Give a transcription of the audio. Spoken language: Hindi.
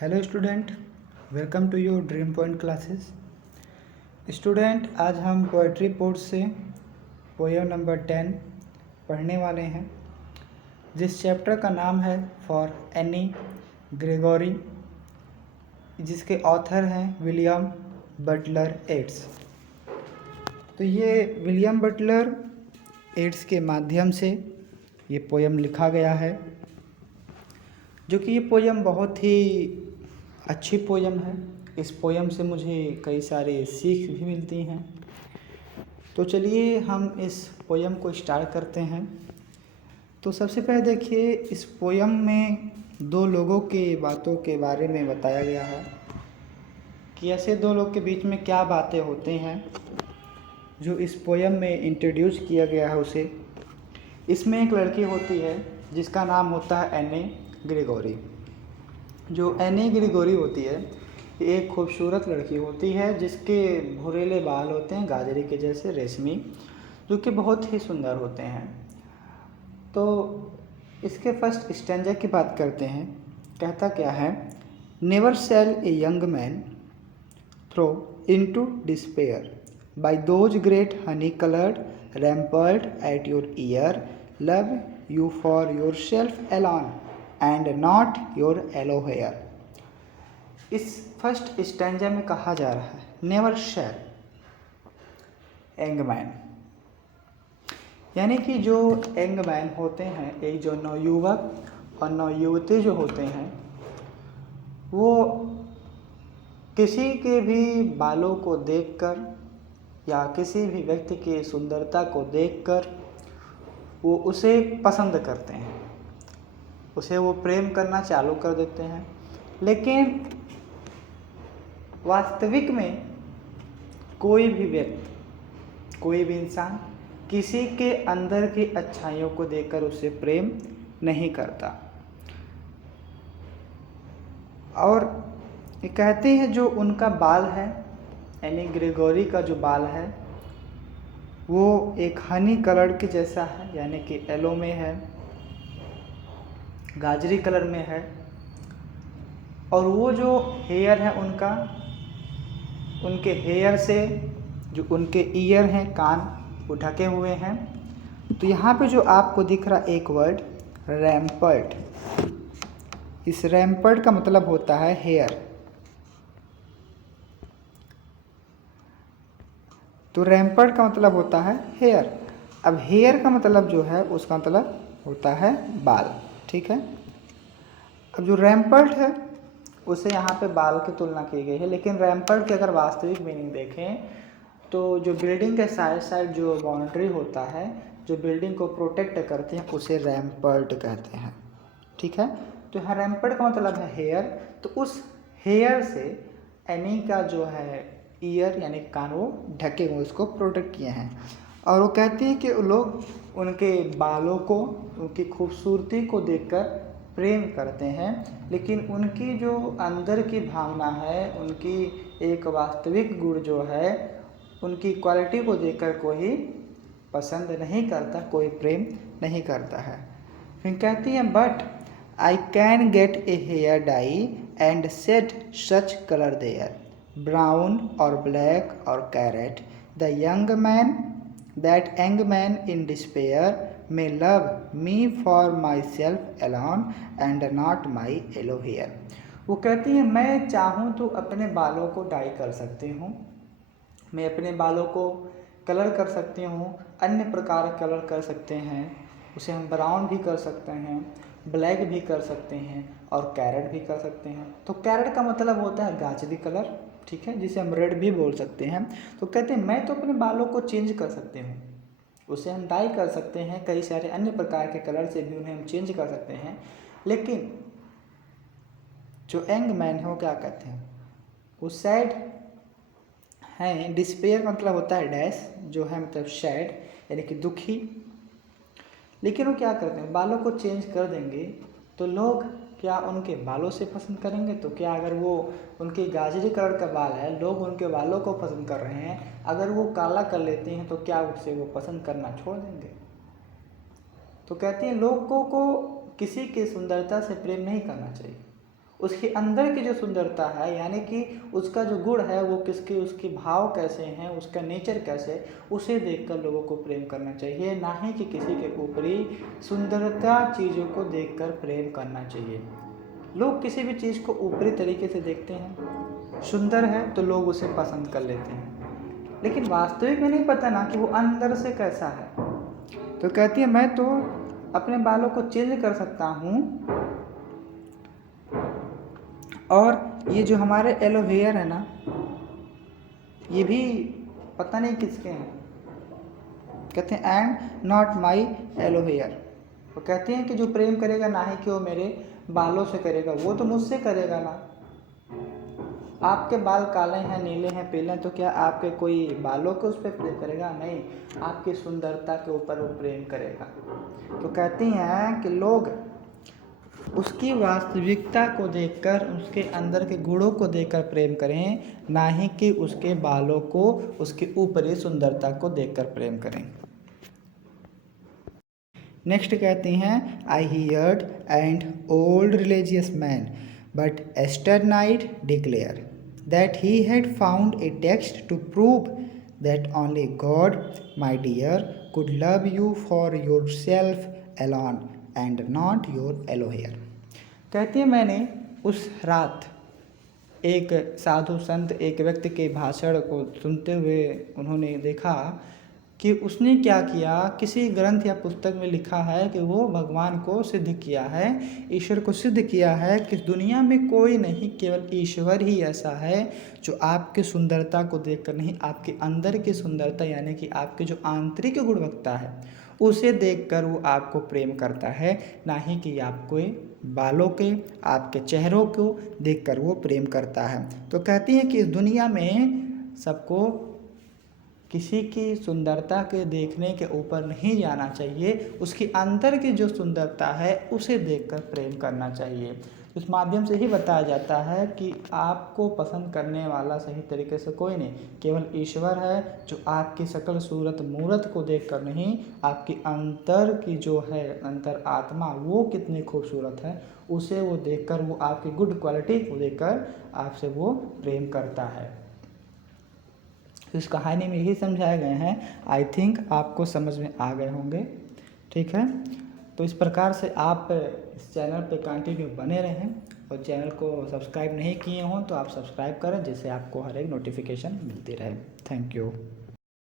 Hello student, welcome to your dream point classes. Student, आज हम पोएट्री पोर्ट से पोएम नंबर 10 पढ़ने वाले हैं, जिस चैप्टर का नाम है फॉर एनी ग्रेगोरी, जिसके ऑथर हैं विलियम बटलर येट्स। तो ये विलियम बटलर येट्स के माध्यम से ये पोएम लिखा गया है, जो कि ये पोएम बहुत ही अच्छी पोएम है। इस पोएम से मुझे कई सारे सीख भी मिलती हैं। तो चलिए हम इस पोएम को स्टार्ट करते हैं। तो सबसे पहले देखिए, इस पोएम में दो लोगों के बातों के बारे में बताया गया है कि ऐसे दो लोग के बीच में क्या बातें होते हैं, जो इस पोएम में इंट्रोड्यूस किया गया है उसे। इसमें एक लड़की होती है जिसका नाम होता है एनी ग्रेगोरी। जो एनी ग्रेगोरी होती है, ये एक खूबसूरत लड़की होती है जिसके भुरेले बाल होते हैं गाजरे के जैसे रेशमी, जो कि बहुत ही सुंदर होते हैं। तो इसके फर्स्ट स्टैंजा की बात करते हैं। कहता क्या है? Never shall a young man throw into despair by those great honey coloured rampart at your ear, love you for yourself alone and not your yellow hair। इस फर्स्ट स्टैंजा में कहा जा रहा है नेवर शेल यंग मैन, यानी कि जो यंग मैन होते हैं, एक जो नवयुवक और नवयुवती जो होते हैं, वो किसी के भी बालों को देखकर या किसी भी व्यक्ति की सुंदरता को देखकर वो उसे पसंद करते हैं, उसे वो प्रेम करना चालू कर देते हैं। लेकिन वास्तविक में कोई भी व्यक्ति, कोई भी इंसान किसी के अंदर की अच्छाइयों को देखकर उसे प्रेम नहीं करता। और ये कहते हैं जो उनका बाल है, एनी ग्रेगोरी का जो बाल है, वो एक हनी कलर के जैसा है, यानी कि येलो में है, गाजरी कलर में है। और वो जो हेयर है उनका, उनके हेयर से जो उनके ईयर हैं, कान, वो ढके हुए हैं। तो यहाँ पे जो आपको दिख रहा एक वर्ड रैम्पर्ट, इस रैम्पर्ट का मतलब होता है हेयर। तो रैम्पर्ट का मतलब होता है हेयर। अब हेयर का मतलब जो है उसका मतलब होता है बाल, ठीक है। अब जो रैम्पर्ट है उसे यहाँ पे बाल की तुलना की गई है, लेकिन रैम्पर्ट की अगर वास्तविक मीनिंग देखें तो जो बिल्डिंग के साइड साइड जो बाउंड्री होता है, जो बिल्डिंग को प्रोटेक्ट करते हैं, उसे रैम्पर्ट कहते हैं, ठीक है। तो यहाँ रैम्पर्ट का मतलब है हेयर। तो उस हेयर से एनी का जो है ईयर यानी कान, वो ढके हुए, उसको प्रोटेक्ट किए हैं। और वो कहती है कि लोग उनके बालों को, उनकी खूबसूरती को देखकर प्रेम करते हैं, लेकिन उनकी जो अंदर की भावना है, उनकी एक वास्तविक गुण जो है, उनकी क्वालिटी को देखकर कोई पसंद नहीं करता, कोई प्रेम नहीं करता है। फिर कहती हैं but I can get a hair dye and set such colour there, brown और ब्लैक और carrot, the young man that young man in despair may love me for myself alone and not my yellow hair। वो कहती हैं मैं चाहूँ तो अपने बालों को डाई कर सकती हूँ, मैं अपने बालों को कलर कर सकती हूँ, अन्य प्रकार कलर कर सकते हैं, उसे हम ब्राउन भी कर सकते हैं, ब्लैक भी कर सकते हैं और कैरेट भी कर सकते हैं। तो कैरेट का मतलब होता है गाजरी कलर, ठीक है, जिसे हम रेड भी बोल सकते हैं। तो कहते हैं मैं तो अपने बालों को चेंज कर सकती हूँ, उसे हम डाई कर सकते हैं, कई सारे अन्य प्रकार के कलर से भी उन्हें हम चेंज कर सकते हैं। लेकिन जो यंग मैन है वो क्या कहते हैं, वो सैड हैं। डिस्पेयर मतलब होता है डैश, जो है मतलब सैड यानी कि दुखी। लेकिन वो क्या करते हैं, बालों को चेंज कर देंगे तो लोग क्या उनके बालों से पसंद करेंगे? तो क्या अगर वो उनके गाजरी कलर का बाल है, लोग उनके बालों को पसंद कर रहे हैं, अगर वो काला कर लेते हैं तो क्या उससे वो पसंद करना छोड़ देंगे? तो कहते हैं लोगों को किसी की सुंदरता से प्रेम नहीं करना चाहिए, उसके अंदर की जो सुंदरता है, यानी कि उसका जो गुण है वो उसके भाव कैसे हैं, उसका नेचर कैसे है, उसे देखकर लोगों को प्रेम करना चाहिए, ना ही कि किसी के ऊपरी सुंदरता चीज़ों को देखकर प्रेम करना चाहिए। लोग किसी भी चीज़ को ऊपरी तरीके से देखते हैं, सुंदर है तो लोग उसे पसंद कर लेते हैं, लेकिन वास्तविक में नहीं पता ना कि वो अंदर से कैसा है। तो कहती है मैं तो अपने बालों को चेंज कर सकता हूँ, और ये जो हमारे एलो हेयर है ना, ये भी पता नहीं किसके हैं। कहते हैं and not my yellow hair. वो कहते हैं कि जो प्रेम करेगा ना ही कि वो मेरे बालों से करेगा, वो तो मुझसे करेगा ना। आपके बाल काले हैं, नीले हैं, पीले हैं, तो क्या आपके कोई बालों के उस पर प्रेम करेगा? नहीं, आपकी सुंदरता के ऊपर वो प्रेम करेगा। तो कहती हैं कि लोग उसकी वास्तविकता को देखकर, उसके अंदर के गुणों को देखकर प्रेम करें, ना ही कि उसके बालों को, उसके ऊपरी सुंदरता को देखकर प्रेम करें। नेक्स्ट कहती हैं I heard and old religious man but yesternight declare that he had found a text to prove that only God my dear could love you for yourself alone and not your yellow hair. कहती है मैंने उस रात एक साधु संत, एक व्यक्ति के भाषण को सुनते हुए उन्होंने देखा कि उसने क्या किया, किसी ग्रंथ या पुस्तक में लिखा है कि वो भगवान को सिद्ध किया है, ईश्वर को सिद्ध किया है कि दुनिया में कोई नहीं, केवल ईश्वर ही ऐसा है जो आपकी सुंदरता को देखकर नहीं, आपके अंदर की सुंदरता यानी कि आपके जो आंतरिक गुणवत्ता है उसे देखकर वो आपको प्रेम करता है, ना ही कि आपको बालों के, आपके चेहरों को देखकर वो प्रेम करता है। तो कहती हैं कि इस दुनिया में सबको किसी की सुंदरता के देखने के ऊपर नहीं जाना चाहिए, उसकी अंदर की जो सुंदरता है उसे देखकर प्रेम करना चाहिए। इस माध्यम से ही बताया जाता है कि आपको पसंद करने वाला सही तरीके से कोई नहीं, केवल ईश्वर है जो आपकी सकल सूरत मूरत को देखकर नहीं, आपकी अंतर की जो है अंतर आत्मा वो कितनी खूबसूरत है उसे वो देखकर, वो आपकी गुड क्वालिटी को देखकर आपसे वो प्रेम करता है। इस कहानी में यही समझाए गए हैं। आई थिंक आपको समझ में आ गए होंगे। ठीक है, तो इस प्रकार से आप इस चैनल पे कंटिन्यू बने रहें, और चैनल को सब्सक्राइब नहीं किए हों तो आप सब्सक्राइब करें, जिससे आपको हर एक नोटिफिकेशन मिलती रहे। Thank you.